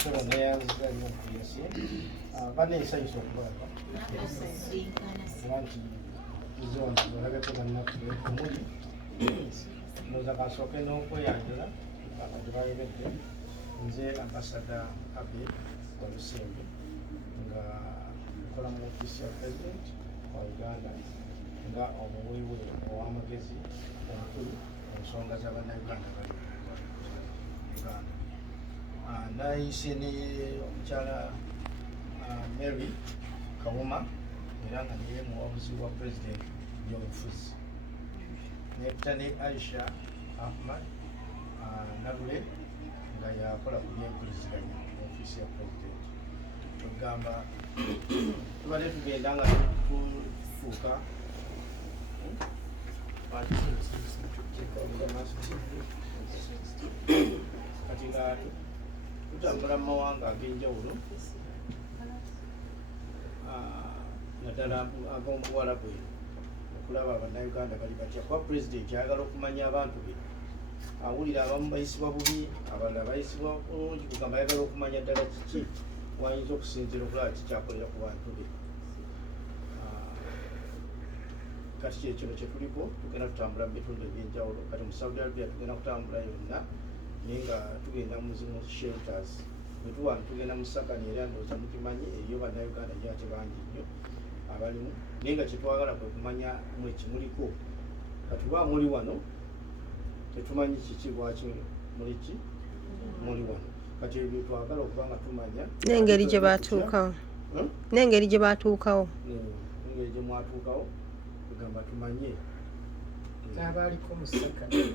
Nze ambassador Abel Walusimbi nga nkola mu ofisi ya president wa Uganda nga omuwiwe ow'amagezi omukulu mu nsonga z'abannayuganda bali mu Uganda. Nayise ne omukyala Mary Kawuma era nga niye muwabuzi wa president by'obufuzi. Nepita ne Aisha Ahmad Nabule nga yakola ku byempuliziganya mu ofisi ya president. Tugamba tubadde tugenda nga tufuuka kati nga tutambula mu mawanga ag'enjawulo naddala ag'omu Buwalabu okulaba abannayuganda bali batya kuba pulezidenti ayagala okumanya abantu be. Awulira abamu bayisibwa bubi, abalala bayisibwa bulungi, kugamba ayagala okumanya ddala kiki wayinza okusinziira okulaba kikyakolera ku bantu be. Kati kyekino kye tuliko tugenda tutambula mu bitundu ebyenjawulo. Kati mu Saudi Arabia tugenda kutambula yonna naye nga tugenda mu zimu shelters. Bwe tuwano tugenda mu Sakani era ndowooza mukimanyi eyo bannayuganda nnyo ate bangi nnyo abalimu, naye nga kyetwagala kwe kumanya mwe kimuliko. Kati oba muli wano tetumanyi kiki lwaki muli ki muli wano. Kati ebyo twagala okuba nga tumanya n'engeri gye baatuukawo n'engeri gye baatuukawo engeri gye mwatuukawo kugamba tumanye n'abaaliko mu Sakani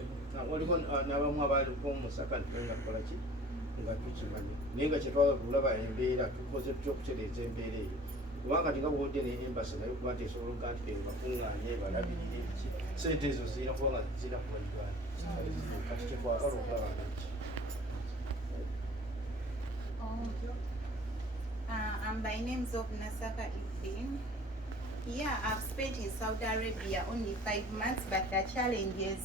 waliwo n'abamu abaaliko mu Sakani nga tukola ki nga tukimanyi, naye nga kyetwagala kulaba embeera tukoze tutya okutereeza embeera eyo. Kubanga tinga bwodde ne embasi nayo kuba nti esobola okuga nti bakuŋŋaanye balabirire ki sente ezo zirina kuba nga zirina kuba Uganda. Kati kyetwagala okulaba naki. By names of Nasaka Ibn. Yeah, I've spent in Saudi Arabia only 5 months, but the challenges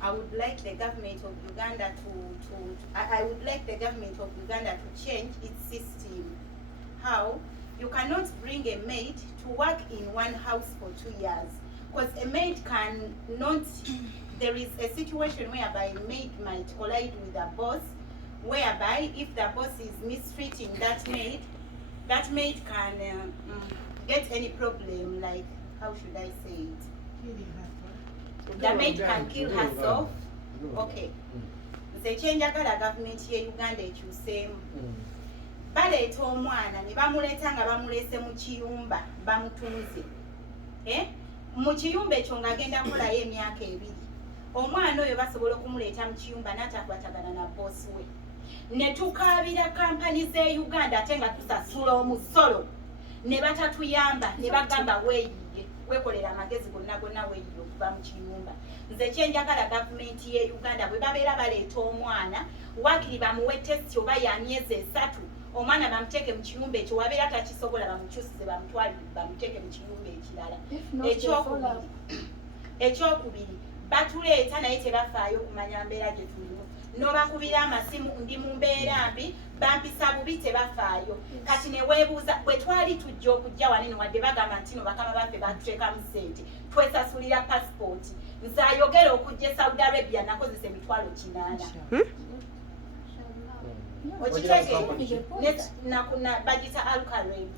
I would like the government of Uganda I would like the government of Uganda to change its system. How? You cannot bring a maid to work in one house for 2 years, because a maid cannot. There is a situation whereby a maid might collide with a boss, whereby if the boss is mistreating that maid can get any problem, like, how should I say it? The maid can kill herself. Okay. The change government here Uganda ekyuseemu. Baleeta omwana ne bamuleeta nga bamulese mu kiyumba bamutunze. Mu kiyumba ekyo ng'agenda kukolayo emyaka 2. Omwana oyo basobola okumuleeta mu kiyumba n'atakwatagana na boss we. Ne tukaabira kampani z'e Uganda ate nga tusasula omusolo. Ne batatuyamba ne bagamba weeyiye weekolera amagezi gonna weeyiye okuva mu kiyumba. Nze kyenjagala gavumenti y'e Uganda bwe babeera baleeta omwana waakiri bamuwe testi oba ya myezi 3 omwana bamuteeke mu kiyumba ekyo wabeera takisobola bamukyusize bamutwalire bamuteeke mu kiyumba ekirala. Ekyokubiri batuleeta naye tebafaayo kumanya mbeera gye tulimu. N'obakubira amasimu ndi mu mbeera mbi bampisa bubi tebafaayo. Kati ne weebuuza bwe twali tujja okujja wano wadde bagamba nti no bakama baffe batuteekamu ssente twesasulira pasipooti. Nze ayogera okujja e Saudi Arabia nakozesa emitwalo 8. Bagita Alkarev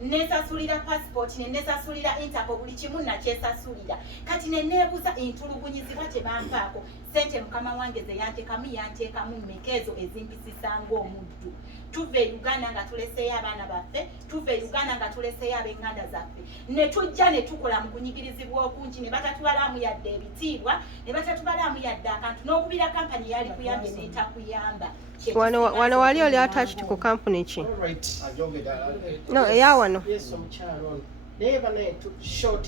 nesasulira passport nesasulira Interpol buli kimu nakyesasulira. Kati neneebuuza entulugunyizibwa tebampaako sente mukama wange ze yanteekamu mmekezo ezimpisisa ng'omuddu. Tuve Uganda nga tuleseeyo abaana baffe, tuve Uganda nga tuleseeyo ab'enganda zaffe, ne tujja ne tukola mu kunyigirizibwa okungi ne batatubalamu yadde ebitiibwa ne batatubalamu yadde akantu n'okubira kampani yali kuyambye n'etakuyamba. Wano wali oli attached ku company ki? No, eya wano. Yes, omukyalo. Naye bane short